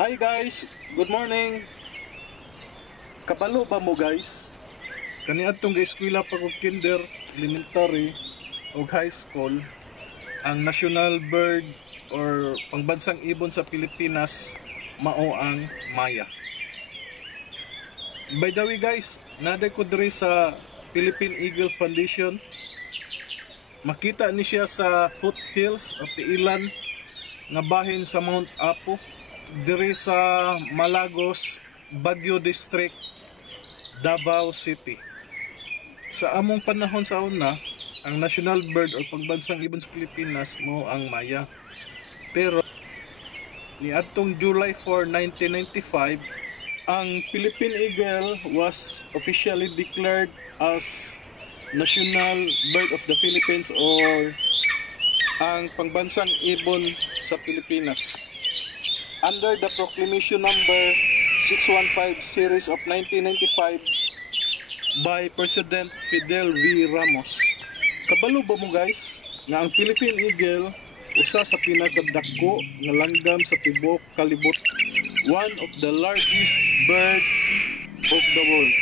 Hi guys, good morning. Kabalo ba mo guys? Kani atong eskwela pag og kinder, elementary ug high school, ang national bird or pangbansang ibon sa Pilipinas mao ang maya. By the way guys, naday ko diri sa Philippine Eagle Foundation. Makita ni siya sa foothills o tiilan nga bahin sa Mount Apo diri sa Malagos, Baguio District, Davao City. Sa among panahon sa una, ang national bird o pangbansang ibon sa Pilipinas mao ang maya. Pero niadtong July 4, 1995, ang Philippine Eagle was officially declared as National Bird of the Philippines or ang pangbansang ibon sa Pilipinas under the Proclamation number 615 series of 1995 by President Fidel V. Ramos. Kabalo ba mo guys nga ang Philippine Eagle usa sa pinakadako nga langgam sa tibuok kalibot, one of the largest bird of the world.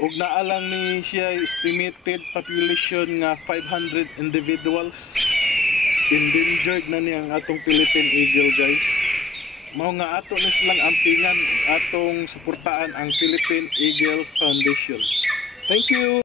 Ug naalang ni siya estimated population nga 500 individuals. Endangered na ni ang atong Philippine Eagle guys. Mao nga ato ni silang ampingan atong suportaan ang Philippine Eagle Foundation. Thank you.